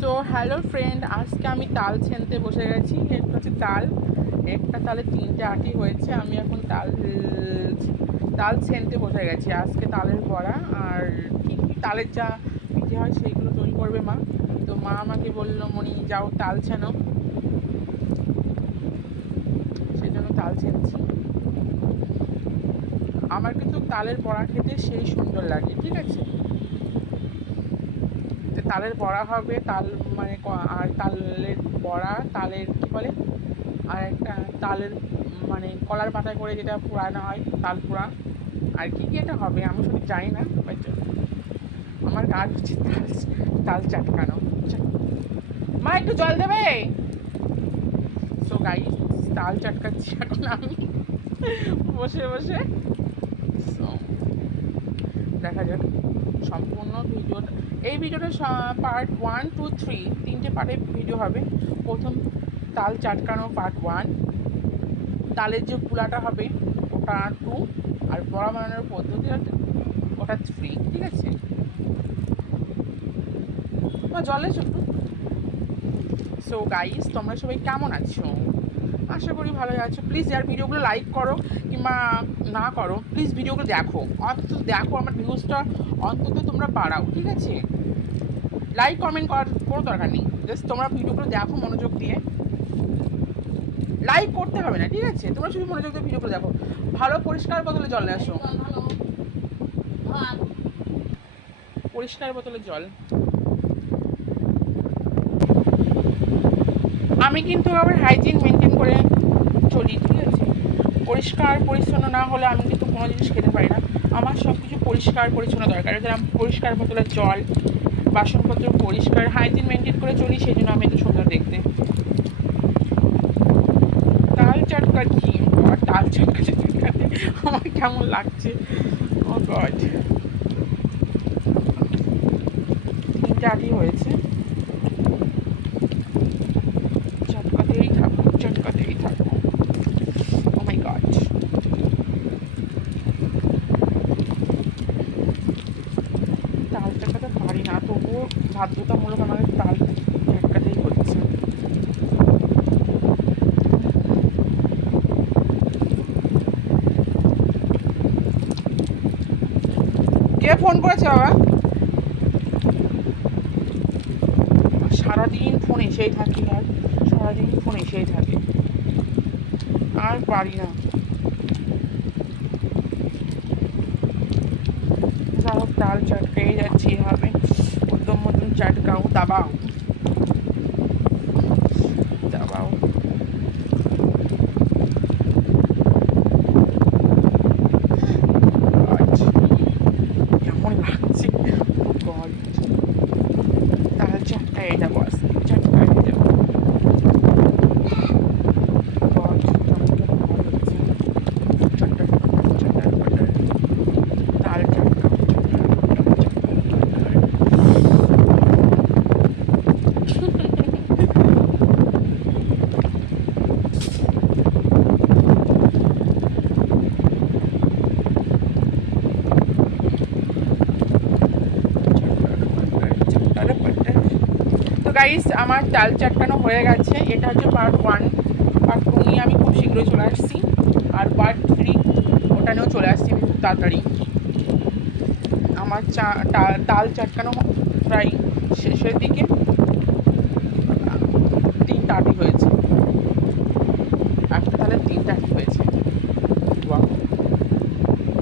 So hello friend আজকে আমি তাল ছেনতে বসে গেছি। এটা হচ্ছে তাল। একটা তালে তিনটে আটি হয়েছে। আমি এখন তাল তাল ছেনতে বসে গেছি। আজকে তালের বড়া। আর কী কী তালের যা পিঠে হয়, সেইগুলো তৈরি করবে মা। তো মা আমাকে বলল মনি যাও তাল ছেনো। সেই জন্য তাল ছেনছি। আমার কিন্তু তালের বড়া খেতে সেই সুন্দর লাগে, ঠিক আছে? তালের বড়া হবে তাল মানে আর তালের বড়া তালের কি বলে? আর একটা তালের মানে কলার পাতায় করে যেটা পোড়ানো হয় তাল পোড়া আর কি কি একটা হবে আমি শুধু জানি না বাট আমার কাজ হচ্ছে তাল তাল চাটকানো। মা একটু জল দেবে? সো গাই তাল চাটকাচ্ছি এখন আমি। বসে বসে। So, দেখা যাক। সম্পূর্ণ ভিডিওটা এই ভিডিওটা পার্ট ওয়ান টু থ্রি তিনটে পার্টে ভিডিও হবে। প্রথম তাল চাটকানো পার্ট ওয়ান তালের যে পুলাটা হবে ওটা টু আর বড়া বানানোর পদ্ধতি ওটা থ্রি ঠিক আছে? বা জলে সো গাইস তোমরা সবাই কেমন আছো? আশা করি ভালোই আছো। প্লিজ যার ভিডিওগুলো লাইক করো কিংবা না করো প্লিজ ভিডিওগুলো দেখো। অন্তত দেখো আমার ভিউজটা অন্তত তোমরা বাড়াও ঠিক আছে? লাইক কমেন্ট করার কোনো দরকার নেই। জাস্ট তোমরা ভিডিওগুলো দেখো মনোযোগ দিয়ে। লাইক করতে হবে না ঠিক আছে? তোমরা শুধু মনোযোগ দিয়ে ভিডিওগুলো দেখো। ভালো পরিষ্কার বদলে জল নিয়ে আসো। পরিষ্কার বোতলে জল। আমি কিন্তু আবার হাইজিন মেনটেন করে চলি, ঠিক আছে? পরিষ্কার, পরিচ্ছন্ন না হলে আমি কিন্তু কোনো জিনিস খেতে পারি না। আমার সব কিছু পরিষ্কার, পরিচ্ছন্ন দরকার। যেরকম পরিষ্কার বোতলের জল, বাসনপত্র পরিষ্কার হাইজিন মেনটেন করে চলি সেই জন্য আমি এত সুন্দর দেখতে। তাল চটকাচ্ছি আর তাল চটকাতে চটকাতে আমার কেমন লাগছে। ও গড তিনটে আটি হয়েছে চটকাতেই থাকো চটকাতেই থাকো ও মাই গড তাল চটকাতে পারি না, তবুও বাধ্যতামূলক আমাকে তাল চটকাতেই হচ্ছে। কে ফোন করেছে বাবা? সারাদিন ফোন এসেই থাকি আর, সারাদিন ফোন এসেই থাকে। আর পারি না। दाल चाट कही जाती पे मुद्दम मुद्दम का हूँ दबाऊँ। গাইস আমার চাল চাটকানো হয়ে গেছে। এটা হচ্ছে পার্ট ওয়ান পার্ট টু নিয়ে আমি খুব শীঘ্রই চলে আসছি। আর পার্ট থ্রি ওটা নিয়েও চলে আসছি আমি খুব তাড়াতাড়ি। আমার চা তাল চাটকানো প্রায় শেষের দিকে। তিন তাড়াতাড়ি হয়েছে।